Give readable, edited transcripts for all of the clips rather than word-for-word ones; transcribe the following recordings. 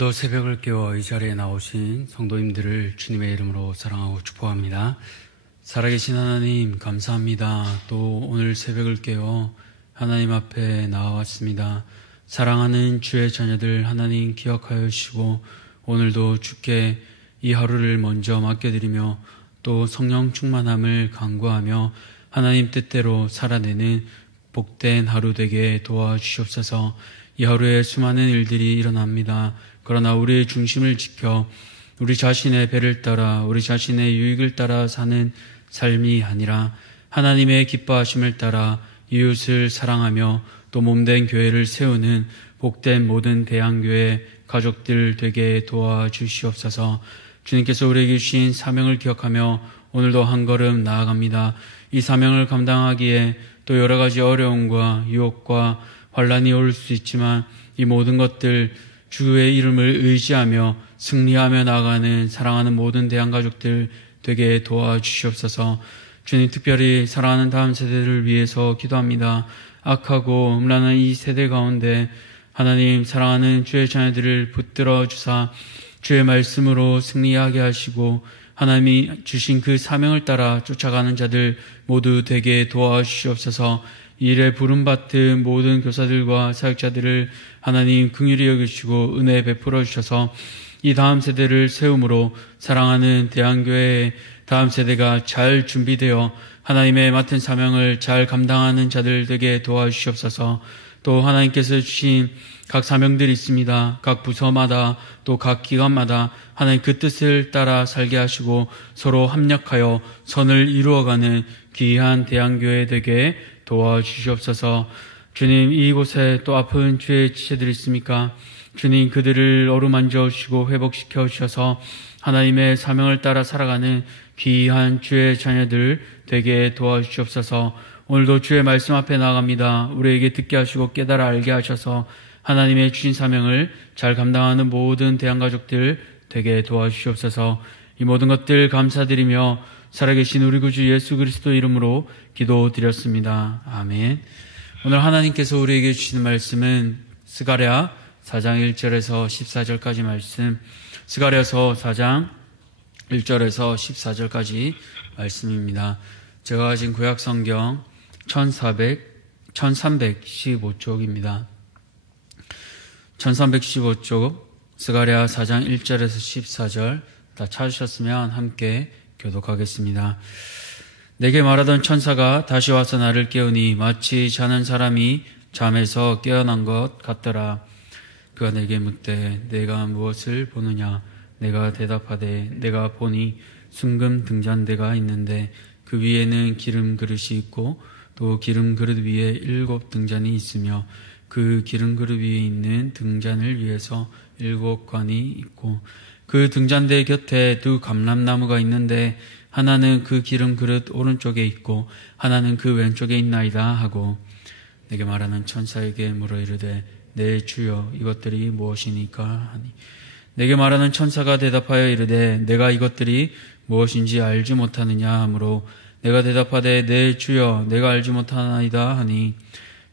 오늘도 새벽을 깨워 이 자리에 나오신 성도님들을 주님의 이름으로 사랑하고 축복합니다. 살아계신 하나님 감사합니다. 또 오늘 새벽을 깨워 하나님 앞에 나와왔습니다. 사랑하는 주의 자녀들 하나님 기억하여 주시고 오늘도 주께 이 하루를 먼저 맡겨드리며 또 성령 충만함을 간구하며 하나님 뜻대로 살아내는 복된 하루 되게 도와주시옵소서. 이 하루에 수많은 일들이 일어납니다. 그러나 우리의 중심을 지켜 우리 자신의 배를 따라 우리 자신의 유익을 따라 사는 삶이 아니라 하나님의 기뻐하심을 따라 이웃을 사랑하며 또 몸된 교회를 세우는 복된 모든 대한교회 가족들 되게 도와주시옵소서. 주님께서 우리에게 주신 사명을 기억하며 오늘도 한 걸음 나아갑니다. 이 사명을 감당하기에 또 여러 가지 어려움과 유혹과 환란이 올 수 있지만 이 모든 것들 주의 이름을 의지하며 승리하며 나아가는 사랑하는 모든 대한가족들 되게 도와주시옵소서. 주님 특별히 사랑하는 다음 세대를 위해서 기도합니다. 악하고 음란한 이 세대 가운데 하나님 사랑하는 주의 자녀들을 붙들어 주사 주의 말씀으로 승리하게 하시고 하나님이 주신 그 사명을 따라 쫓아가는 자들 모두 되게 도와주시옵소서. 이 일에 부름받은 모든 교사들과 사역자들을 하나님 긍휼히 여기시고 은혜 베풀어 주셔서 이 다음 세대를 세움으로 사랑하는 대한교회의 다음 세대가 잘 준비되어 하나님의 맡은 사명을 잘 감당하는 자들 되게 도와주시옵소서. 또 하나님께서 주신 각 사명들이 있습니다. 각 부서마다 또 각 기관마다 하나님 그 뜻을 따라 살게 하시고 서로 합력하여 선을 이루어가는 귀한 대한교회 되게 도와주시옵소서. 주님 이곳에 또 아픈 주의 지체들이 있습니까? 주님 그들을 어루만져 주시고 회복시켜 주셔서 하나님의 사명을 따라 살아가는 귀한 주의 자녀들 되게 도와주시옵소서. 오늘도 주의 말씀 앞에 나아갑니다. 우리에게 듣게 하시고 깨달아 알게 하셔서 하나님의 주신 사명을 잘 감당하는 모든 대한가족들 되게 도와주시옵소서. 이 모든 것들 감사드리며 살아계신 우리 구주 예수 그리스도 이름으로 기도드렸습니다. 아멘. 오늘 하나님께서 우리에게 주시는 말씀은 스가랴 4장 1절에서 14절까지 말씀, 스가랴서 4장 1절에서 14절까지 말씀입니다. 제가 가진 구약성경 1315쪽입니다. 1315쪽 스가랴 4장 1절에서 14절 다 찾으셨으면 함께 교독하겠습니다. 내게 말하던 천사가 다시 와서 나를 깨우니 마치 자는 사람이 잠에서 깨어난 것 같더라. 그가 내게 묻되 내가 무엇을 보느냐? 내가 대답하되 내가 보니 순금 등잔대가 있는데 그 위에는 기름 그릇이 있고 또 기름 그릇 위에 7 등잔이 있으며 그 기름 그릇 위에 있는 등잔을 위해서 7 관이 있고 그 등잔대 곁에 2 감람나무가 있는데 하나는 그 기름 그릇 오른쪽에 있고 하나는 그 왼쪽에 있나이다 하고 내게 말하는 천사에게 물어 이르되 내 주여 이것들이 무엇이니까 하니 내게 말하는 천사가 대답하여 이르되 내가 이것들이 무엇인지 알지 못하느냐 하므로 내가 대답하되 내 주여 내가 알지 못하나이다 하니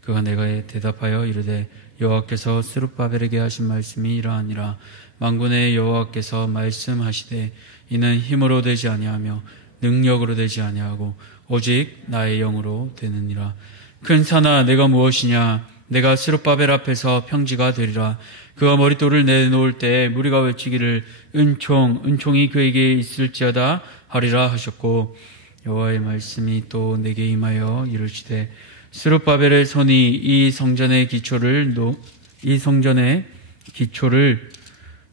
그가 내가 대답하여 이르되 여호와께서 스룹바벨에게 하신 말씀이 이러하니라. 만군의 여호와께서 말씀하시되 이는 힘으로 되지 아니하며 능력으로 되지 아니하고 오직 나의 영으로 되느니라. 큰 산아 내가 무엇이냐? 내가 스룹바벨 앞에서 평지가 되리라. 그가 머릿돌을 내놓을 때 무리가 외치기를 은총이 그에게 있을지어다 하리라 하셨고 여호와의 말씀이 또 내게 임하여 이르시되 스룹바벨의 손이 이 성전의 기초를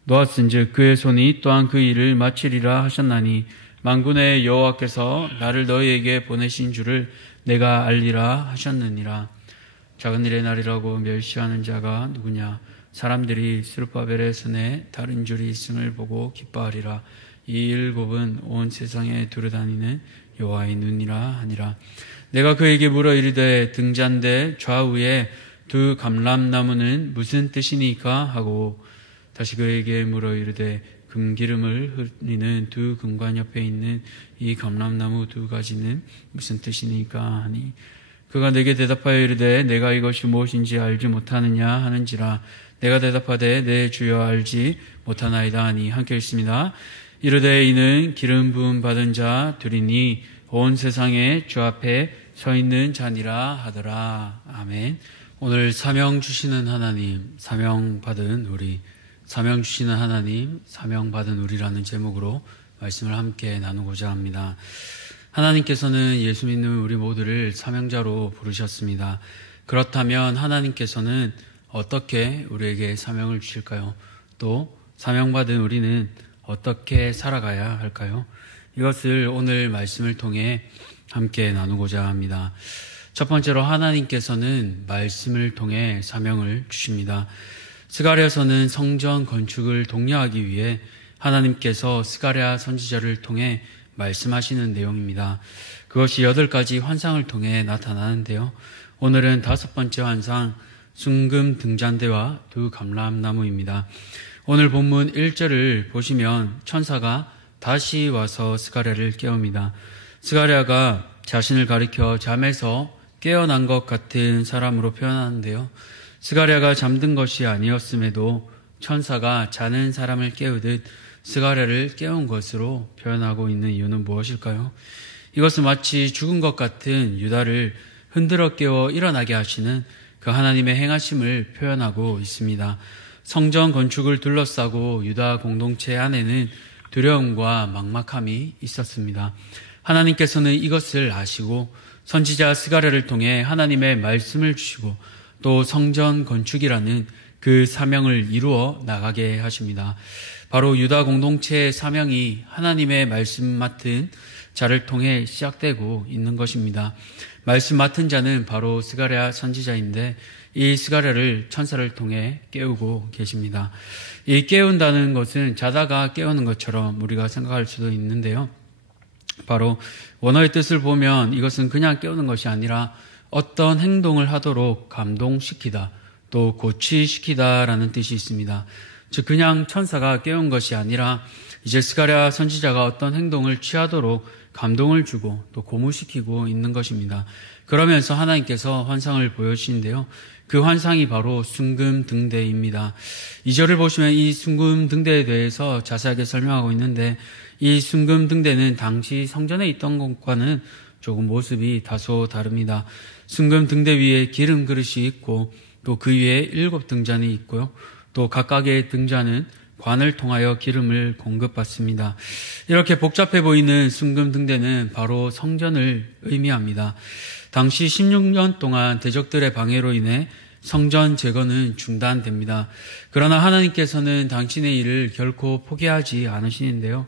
놓았은즉 그의 손이 또한 그 일을 마치리라 하셨나니 만군의 여호와께서 나를 너희에게 보내신 줄을 내가 알리라 하셨느니라. 작은 일의 날이라고 멸시하는 자가 누구냐? 사람들이 스룹바벨의 손에 다른 줄이 있음을 보고 기뻐하리라. 이 7은 온 세상에 두루다니는 여호와의 눈이라 하니라. 내가 그에게 물어 이르되 등잔대 좌우에 2 감람나무는 무슨 뜻이니까 하고 다시 그에게 물어 이르되 금기름을 흐리는 2 금관 옆에 있는 이 감람나무 2가지는 무슨 뜻이니까 하니 그가 내게 대답하여 이르되 내가 이것이 무엇인지 알지 못하느냐 하는지라. 내가 대답하되 내 주여 알지 못하나이다 하니 함께 읽습니다. 이르되 이는 기름 부음 받은 자 둘이니 온 세상에 주 앞에 서 있는 자니라 하더라. 아멘. 오늘 사명 주시는 하나님, 사명 받은 우리, 사명 주시는 하나님, 사명 받은 우리라는 제목으로 말씀을 함께 나누고자 합니다. 하나님께서는 예수 믿는 우리 모두를 사명자로 부르셨습니다. 그렇다면 하나님께서는 어떻게 우리에게 사명을 주실까요? 또 사명받은 우리는 어떻게 살아가야 할까요? 이것을 오늘 말씀을 통해 함께 나누고자 합니다. 첫 번째로 하나님께서는 말씀을 통해 사명을 주십니다. 스가랴서는 성전 건축을 독려하기 위해 하나님께서 스가랴 선지자를 통해 말씀하시는 내용입니다. 그것이 8가지 환상을 통해 나타나는데요. 오늘은 5번째 환상, 순금 등잔대와 2 감람나무입니다. 오늘 본문 1절을 보시면 천사가 다시 와서 스가랴를 깨웁니다. 스가랴가 자신을 가리켜 잠에서 깨어난 것 같은 사람으로 표현하는데요. 스가랴가 잠든 것이 아니었음에도 천사가 자는 사람을 깨우듯 스가랴를 깨운 것으로 표현하고 있는 이유는 무엇일까요? 이것은 마치 죽은 것 같은 유다를 흔들어 깨워 일어나게 하시는 그 하나님의 행하심을 표현하고 있습니다. 성전 건축을 둘러싸고 유다 공동체 안에는 두려움과 막막함이 있었습니다. 하나님께서는 이것을 아시고 선지자 스가랴를 통해 하나님의 말씀을 주시고 또 성전 건축이라는 그 사명을 이루어 나가게 하십니다. 바로 유다 공동체의 사명이 하나님의 말씀 맡은 자를 통해 시작되고 있는 것입니다. 말씀 맡은 자는 바로 스가랴 선지자인데 이 스가랴를 천사를 통해 깨우고 계십니다. 이 깨운다는 것은 자다가 깨우는 것처럼 우리가 생각할 수도 있는데요. 바로 원어의 뜻을 보면 이것은 그냥 깨우는 것이 아니라 어떤 행동을 하도록 감동시키다, 또 고취시키다라는 뜻이 있습니다. 즉 그냥 천사가 깨운 것이 아니라 이제 스가랴 선지자가 어떤 행동을 취하도록 감동을 주고 또 고무시키고 있는 것입니다. 그러면서 하나님께서 환상을 보여주시는데요. 그 환상이 바로 순금 등대입니다. 2절을 보시면 이 순금 등대에 대해서 자세하게 설명하고 있는데 이 순금 등대는 당시 성전에 있던 것과는 조금 모습이 다소 다릅니다. 순금 등대 위에 기름 그릇이 있고 또 그 위에 7등잔이 있고요. 또 각각의 등잔은 관을 통하여 기름을 공급받습니다. 이렇게 복잡해 보이는 순금 등대는 바로 성전을 의미합니다. 당시 16년 동안 대적들의 방해로 인해 성전 제거는 중단됩니다. 그러나 하나님께서는 당신의 일을 결코 포기하지 않으시는데요.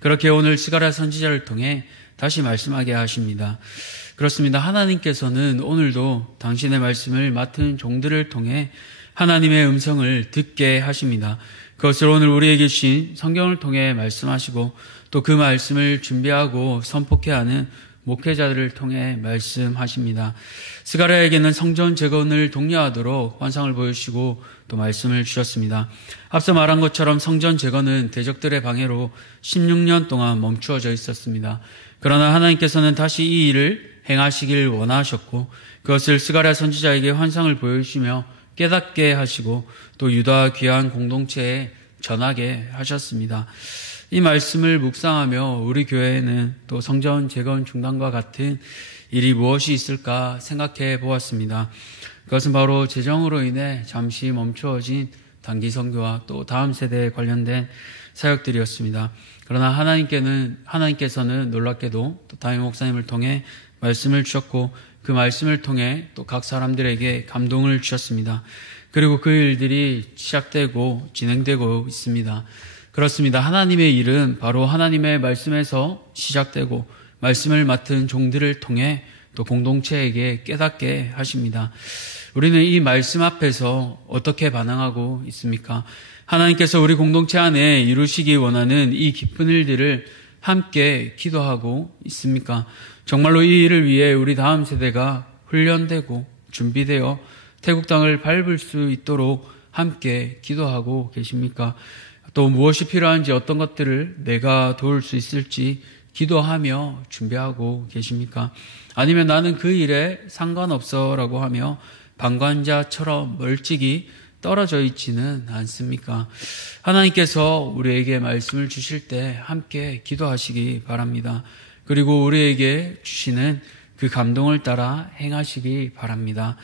그렇게 오늘 스가랴 선지자를 통해 다시 말씀하게 하십니다. 그렇습니다. 하나님께서는 오늘도 당신의 말씀을 맡은 종들을 통해 하나님의 음성을 듣게 하십니다. 그것을 오늘 우리에게 주신 성경을 통해 말씀하시고 또 그 말씀을 준비하고 선포케 하는 목회자들을 통해 말씀하십니다. 스가랴에게는 성전 재건을 독려하도록 환상을 보여주시고 또 말씀을 주셨습니다. 앞서 말한 것처럼 성전 재건은 대적들의 방해로 16년 동안 멈추어져 있었습니다. 그러나 하나님께서는 다시 이 일을 행하시길 원하셨고 그것을 스가랴 선지자에게 환상을 보여주시며 깨닫게 하시고 또 유다 귀한 공동체에 전하게 하셨습니다. 이 말씀을 묵상하며 우리 교회에는 또 성전 재건 중단과 같은 일이 무엇이 있을까 생각해 보았습니다. 그것은 바로 재정으로 인해 잠시 멈추어진 단기 선교와 또 다음 세대에 관련된 사역들이었습니다. 그러나 하나님께서는 놀랍게도 또 담임 목사님을 통해 말씀을 주셨고 그 말씀을 통해 또 각 사람들에게 감동을 주셨습니다. 그리고 그 일들이 시작되고 진행되고 있습니다. 그렇습니다. 하나님의 일은 바로 하나님의 말씀에서 시작되고 말씀을 맡은 종들을 통해 또 공동체에게 깨닫게 하십니다. 우리는 이 말씀 앞에서 어떻게 반응하고 있습니까? 하나님께서 우리 공동체 안에 이루시기 원하는 이 기쁜 일들을 함께 기도하고 있습니까? 정말로 이 일을 위해 우리 다음 세대가 훈련되고 준비되어 태국 땅을 밟을 수 있도록 함께 기도하고 계십니까? 또 무엇이 필요한지 어떤 것들을 내가 도울 수 있을지 기도하며 준비하고 계십니까? 아니면 나는 그 일에 상관없어 라고 하며 방관자처럼 멀찍이 떨어져 있지는 않습니까? 하나님께서 우리에게 말씀을 주실 때 함께 기도하시기 바랍니다. 그리고 우리에게 주시는 그 감동을 따라 행하시기 바랍니다.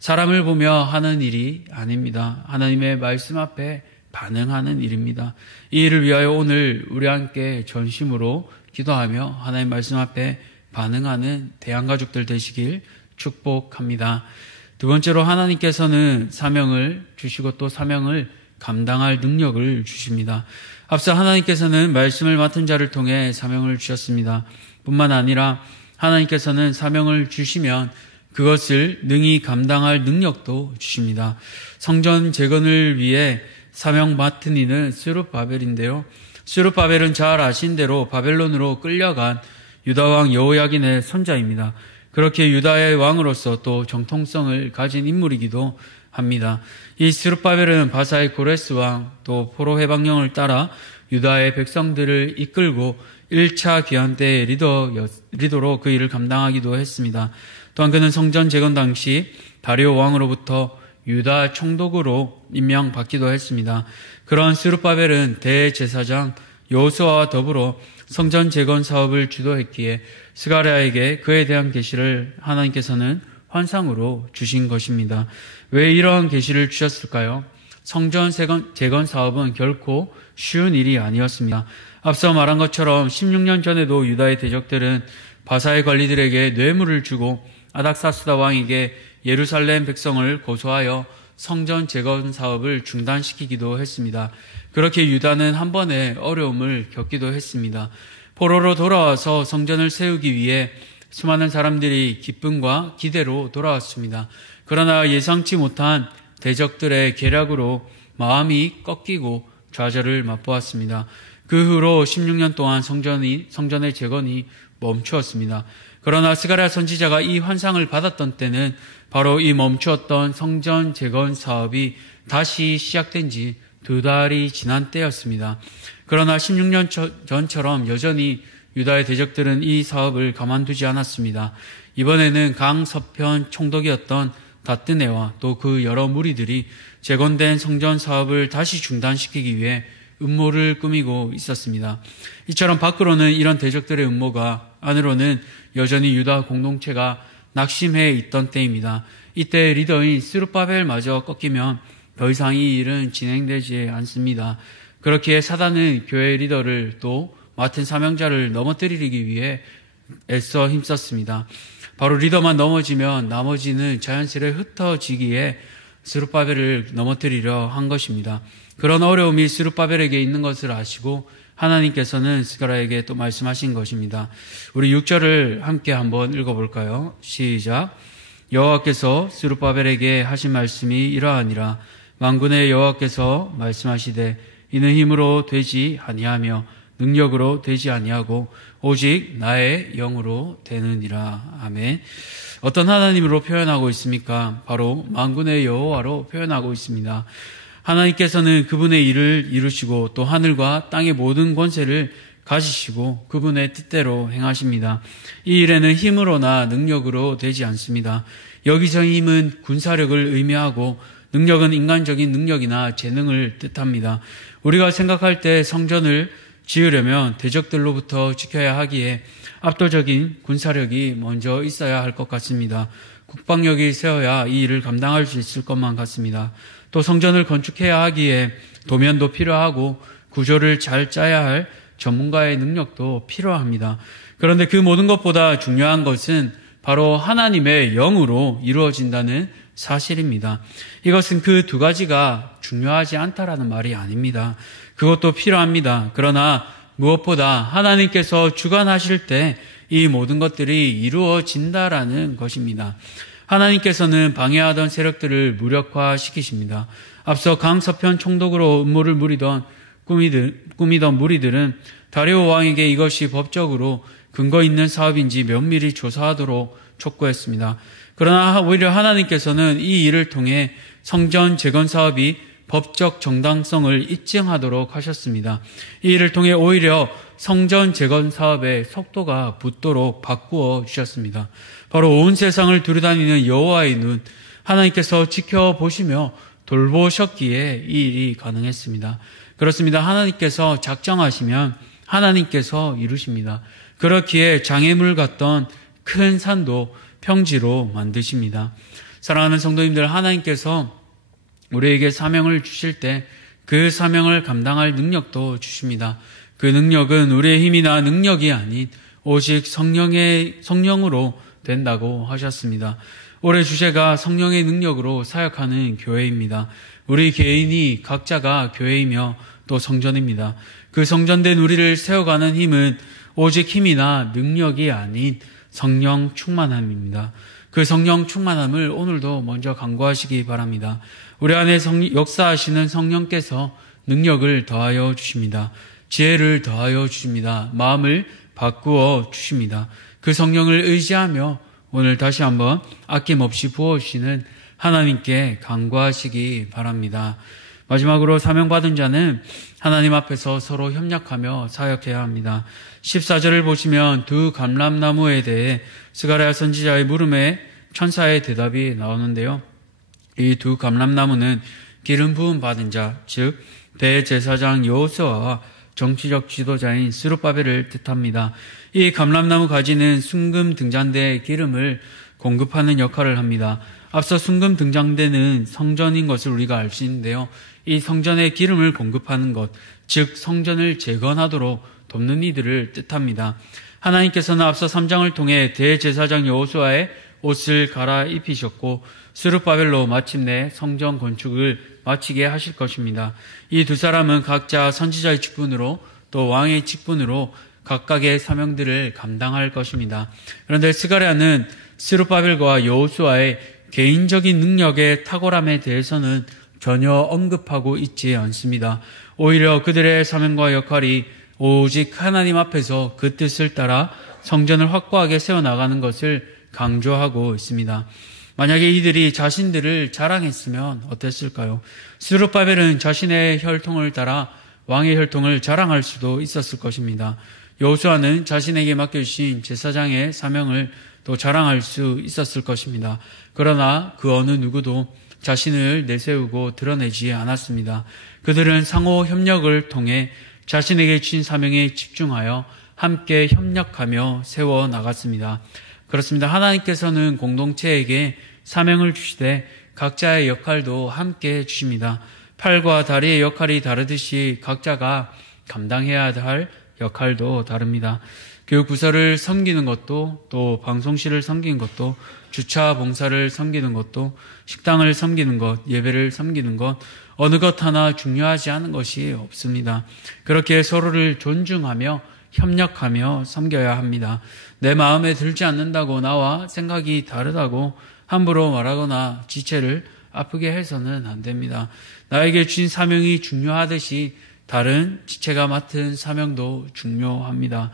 사람을 보며 하는 일이 아닙니다. 하나님의 말씀 앞에 반응하는 일입니다. 이 일을 위하여 오늘 우리 함께 전심으로 기도하며 하나님 말씀 앞에 반응하는 대한가족들 되시길 축복합니다. 두 번째로 하나님께서는 사명을 주시고 또 사명을 감당할 능력을 주십니다. 앞서 하나님께서는 말씀을 맡은 자를 통해 사명을 주셨습니다. 뿐만 아니라 하나님께서는 사명을 주시면 그것을 능히 감당할 능력도 주십니다. 성전 재건을 위해 사명 맡은 이는 스룹바벨인데요. 스룹바벨은 잘 아신 대로 바벨론으로 끌려간 유다왕 여호야긴의 손자입니다. 그렇게 유다의 왕으로서 또 정통성을 가진 인물이기도 합니다. 이 스룹바벨은 바사의 고레스 왕 또 포로 해방령을 따라 유다의 백성들을 이끌고 1차 귀환 때의 리더로 그 일을 감당하기도 했습니다. 또한 그는 성전 재건 당시 다리오 왕으로부터 유다 총독으로 임명받기도 했습니다. 그런 스룹바벨은 대제사장 여호수아와 더불어 성전 재건 사업을 주도했기에 스가랴에게 그에 대한 계시를 하나님께서는 환상으로 주신 것입니다. 왜 이러한 계시를 주셨을까요? 성전 재건 사업은 결코 쉬운 일이 아니었습니다. 앞서 말한 것처럼 16년 전에도 유다의 대적들은 바사의 관리들에게 뇌물을 주고 아닥사스다 왕에게 예루살렘 백성을 고소하여 성전 재건 사업을 중단시키기도 했습니다. 그렇게 유다는 한 번의 어려움을 겪기도 했습니다. 포로로 돌아와서 성전을 세우기 위해 수많은 사람들이 기쁨과 기대로 돌아왔습니다. 그러나 예상치 못한 대적들의 계략으로 마음이 꺾이고 좌절을 맛보았습니다. 그 후로 16년 동안 성전의 재건이 멈추었습니다. 그러나 스가랴 선지자가 이 환상을 받았던 때는 바로 이 멈추었던 성전 재건 사업이 다시 시작된 지 2달이 지난 때였습니다. 그러나 16년 전처럼 여전히 유다의 대적들은 이 사업을 가만두지 않았습니다. 이번에는 강서편 총독이었던 다뜨네와 또 그 여러 무리들이 재건된 성전 사업을 다시 중단시키기 위해 음모를 꾸미고 있었습니다. 이처럼 밖으로는 이런 대적들의 음모가 안으로는 여전히 유다 공동체가 낙심해 있던 때입니다. 이때 리더인 스룹바벨마저 꺾이면 더 이상 이 일은 진행되지 않습니다. 그렇기에 사단은 교회 리더를 또 맡은 사명자를 넘어뜨리기 위해 애써 힘썼습니다. 바로 리더만 넘어지면 나머지는 자연스레 흩어지기에 스룹바벨을 넘어뜨리려 한 것입니다. 그런 어려움이 스룹바벨에게 있는 것을 아시고 하나님께서는 스가랴에게 또 말씀하신 것입니다. 우리 6절을 함께 한번 읽어볼까요? 시작. 여호와께서 스룹바벨에게 하신 말씀이 이러하니라. 만군의 여호와께서 말씀하시되 이는 힘으로 되지 아니하며 능력으로 되지 아니하고 오직 나의 영으로 되느니라. 아멘. 어떤 하나님으로 표현하고 있습니까? 바로 만군의 여호와로 표현하고 있습니다. 하나님께서는 그분의 일을 이루시고 또 하늘과 땅의 모든 권세를 가지시고 그분의 뜻대로 행하십니다. 이 일에는 힘으로나 능력으로 되지 않습니다. 여기서 힘은 군사력을 의미하고 능력은 인간적인 능력이나 재능을 뜻합니다. 우리가 생각할 때 성전을 지으려면 대적들로부터 지켜야 하기에 압도적인 군사력이 먼저 있어야 할 것 같습니다. 국방력이 세워야 이 일을 감당할 수 있을 것만 같습니다. 또 성전을 건축해야 하기에 도면도 필요하고 구조를 잘 짜야 할 전문가의 능력도 필요합니다. 그런데 그 모든 것보다 중요한 것은 바로 하나님의 영으로 이루어진다는 사실입니다. 이것은 그 두 가지가 중요하지 않다라는 말이 아닙니다. 그것도 필요합니다. 그러나 무엇보다 하나님께서 주관하실 때 이 모든 것들이 이루어진다라는 것입니다. 하나님께서는 방해하던 세력들을 무력화시키십니다. 앞서 강서편 총독으로 음모를 꾸미던 무리들은 다리오 왕에게 이것이 법적으로 근거 있는 사업인지 면밀히 조사하도록 촉구했습니다. 그러나 오히려 하나님께서는 이 일을 통해 성전 재건 사업이 법적 정당성을 입증하도록 하셨습니다. 이 일을 통해 오히려 성전 재건 사업의 속도가 붙도록 바꾸어 주셨습니다. 바로 온 세상을 두루다니는 여호와의 눈, 하나님께서 지켜보시며 돌보셨기에 이 일이 가능했습니다. 그렇습니다. 하나님께서 작정하시면 하나님께서 이루십니다. 그렇기에 장애물 같던 큰 산도 평지로 만드십니다. 사랑하는 성도님들, 하나님께서 우리에게 사명을 주실 때 그 사명을 감당할 능력도 주십니다. 그 능력은 우리의 힘이나 능력이 아닌 오직 성령으로 된다고 하셨습니다. 올해 주제가 성령의 능력으로 사역하는 교회입니다. 우리 개인이 각자가 교회이며 또 성전입니다. 그 성전된 우리를 세워가는 힘은 오직 힘이나 능력이 아닌 성령 충만함입니다. 그 성령 충만함을 오늘도 먼저 간구하시기 바랍니다. 우리 안에 역사하시는 성령께서 능력을 더하여 주십니다. 지혜를 더하여 주십니다. 마음을 바꾸어 주십니다. 그 성령을 의지하며 오늘 다시 한번 아낌없이 부어주시는 하나님께 간구하시기 바랍니다. 마지막으로 사명받은 자는 하나님 앞에서 서로 협력하며 사역해야 합니다. 14절을 보시면 두 감람나무에 대해 스가랴 선지자의 물음에 천사의 대답이 나오는데요. 이 두 감람나무는 기름 부음 받은 자, 즉 대제사장 여호수아와 정치적 지도자인 스룹바벨을 뜻합니다. 이 감람나무 가지는 순금 등잔대에 기름을 공급하는 역할을 합니다. 앞서 순금 등잔대는 성전인 것을 우리가 알 수 있는데요. 이 성전에 기름을 공급하는 것, 즉 성전을 재건하도록 돕는 이들을 뜻합니다. 하나님께서는 앞서 3장을 통해 대제사장 여호수아의 옷을 갈아입히셨고 스룹바벨로 마침내 성전 건축을 마치게 하실 것입니다. 이 두 사람은 각자 선지자의 직분으로 또 왕의 직분으로 각각의 사명들을 감당할 것입니다. 그런데 스가랴는 스룹바벨과 여호수아의 개인적인 능력의 탁월함에 대해서는 전혀 언급하고 있지 않습니다. 오히려 그들의 사명과 역할이 오직 하나님 앞에서 그 뜻을 따라 성전을 확고하게 세워나가는 것을 강조하고 있습니다. 만약에 이들이 자신들을 자랑했으면 어땠을까요? 스룹바벨은 자신의 혈통을 따라 왕의 혈통을 자랑할 수도 있었을 것입니다. 여호수아는 자신에게 맡겨주신 제사장의 사명을 또 자랑할 수 있었을 것입니다. 그러나 그 어느 누구도 자신을 내세우고 드러내지 않았습니다. 그들은 상호 협력을 통해 자신에게 주신 사명에 집중하여 함께 협력하며 세워나갔습니다. 그렇습니다. 하나님께서는 공동체에게 사명을 주시되 각자의 역할도 함께 주십니다. 팔과 다리의 역할이 다르듯이 각자가 감당해야 할 역할도 다릅니다. 교육부서를 섬기는 것도 또 방송실을 섬기는 것도 주차 봉사를 섬기는 것도 식당을 섬기는 것, 예배를 섬기는 것 어느 것 하나 중요하지 않은 것이 없습니다. 그렇게 서로를 존중하며 협력하며 섬겨야 합니다. 내 마음에 들지 않는다고 나와 생각이 다르다고 함부로 말하거나 지체를 아프게 해서는 안 됩니다. 나에게 주신 사명이 중요하듯이 다른 지체가 맡은 사명도 중요합니다.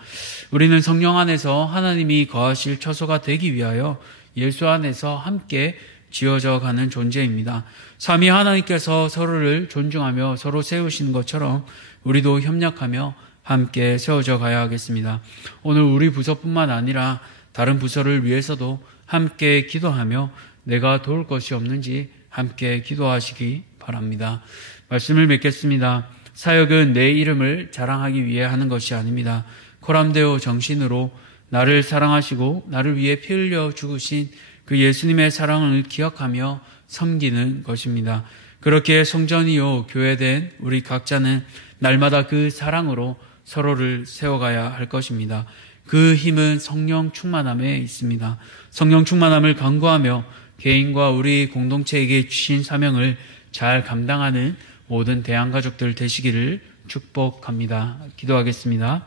우리는 성령 안에서 하나님이 거하실 처소가 되기 위하여 예수 안에서 함께 지어져 가는 존재입니다. 삼위 하나님께서 서로를 존중하며 서로 세우시는 것처럼 우리도 협력하며 함께 세워져 가야 하겠습니다. 오늘 우리 부서뿐만 아니라 다른 부서를 위해서도 함께 기도하며 내가 도울 것이 없는지 함께 기도하시기 바랍니다. 말씀을 맺겠습니다. 사역은 내 이름을 자랑하기 위해 하는 것이 아닙니다. 코람데오 정신으로 나를 사랑하시고 나를 위해 피 흘려 죽으신 그 예수님의 사랑을 기억하며 섬기는 것입니다. 그렇게 성전이요 교회된 우리 각자는 날마다 그 사랑으로 서로를 세워가야 할 것입니다. 그 힘은 성령 충만함에 있습니다. 성령 충만함을 간구하며 개인과 우리 공동체에게 주신 사명을 잘 감당하는 모든 대한가족들 되시기를 축복합니다. 기도하겠습니다.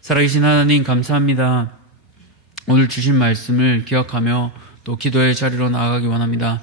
살아계신 하나님 감사합니다. 오늘 주신 말씀을 기억하며 또 기도의 자리로 나아가기 원합니다.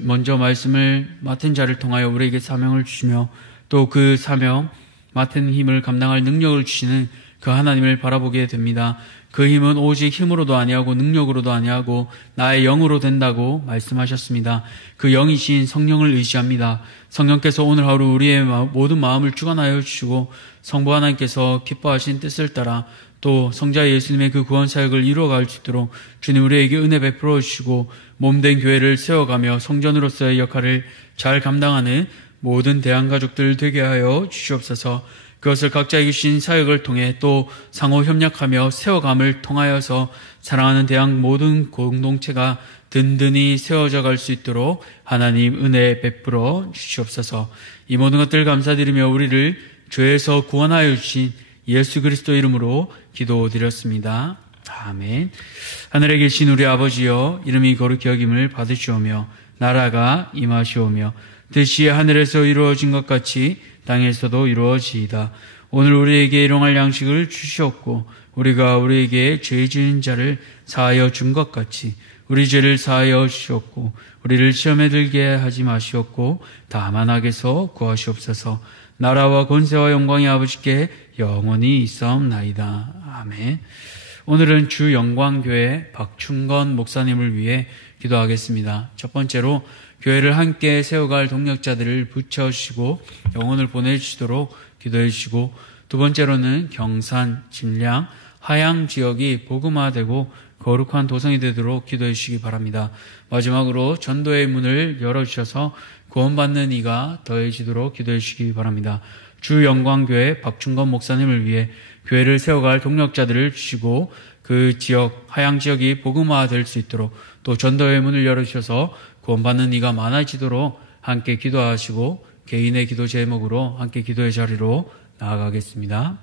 먼저 말씀을 맡은 자를 통하여 우리에게 사명을 주시며 또 그 사명 맡은 힘을 감당할 능력을 주시는 그 하나님을 바라보게 됩니다. 그 힘은 오직 힘으로도 아니하고 능력으로도 아니하고 나의 영으로 된다고 말씀하셨습니다. 그 영이신 성령을 의지합니다. 성령께서 오늘 하루 우리의 모든 마음을 주관하여 주시고 성부 하나님께서 기뻐하신 뜻을 따라 또 성자 예수님의 그 구원 사역을 이루어갈 수 있도록 주님 우리에게 은혜 베풀어 주시고 몸된 교회를 세워가며 성전으로서의 역할을 잘 감당하는 모든 대한가족들 되게 하여 주시옵소서. 그것을 각자에게 주신 사역을 통해 또 상호 협력하며 세워감을 통하여서 사랑하는 대한 모든 공동체가 든든히 세워져 갈 수 있도록 하나님 은혜 베풀어 주시옵소서. 이 모든 것들 감사드리며 우리를 죄에서 구원하여 주신 예수 그리스도 이름으로 기도드렸습니다. 아멘. 하늘에 계신 우리 아버지여, 이름이 거룩히 여김을 받으시오며 나라가 임하시오며 뜻이 하늘에서 이루어진 것 같이 땅에서도 이루어지이다. 오늘 우리에게 일용할 양식을 주시옵고 우리가 우리에게 죄 지은 자를 사하여 준 것 같이 우리 죄를 사하여 주시옵고 우리를 시험에 들게 하지 마시옵고 다만 악에서 구하시옵소서. 나라와 권세와 영광이 아버지께 영원히 있사옵나이다. 아멘. 오늘은 주영광교회 박충건 목사님을 위해 기도하겠습니다. 첫 번째로 교회를 함께 세워갈 동력자들을 붙여주시고 영혼을 보내주시도록 기도해 주시고, 두 번째로는 경산, 진량, 하양 지역이 복음화되고 거룩한 도성이 되도록 기도해 주시기 바랍니다. 마지막으로 전도의 문을 열어주셔서 구원받는 이가 더해지도록 기도해 주시기 바랍니다. 주영광교회 박충건 목사님을 위해 교회를 세워갈 동력자들을 주시고 그 지역, 하양 지역이 복음화될 수 있도록 또 전도의 문을 열어주셔서 구원받는 이가 많아지도록 함께 기도하시고 개인의 기도 제목으로 함께 기도의 자리로 나아가겠습니다.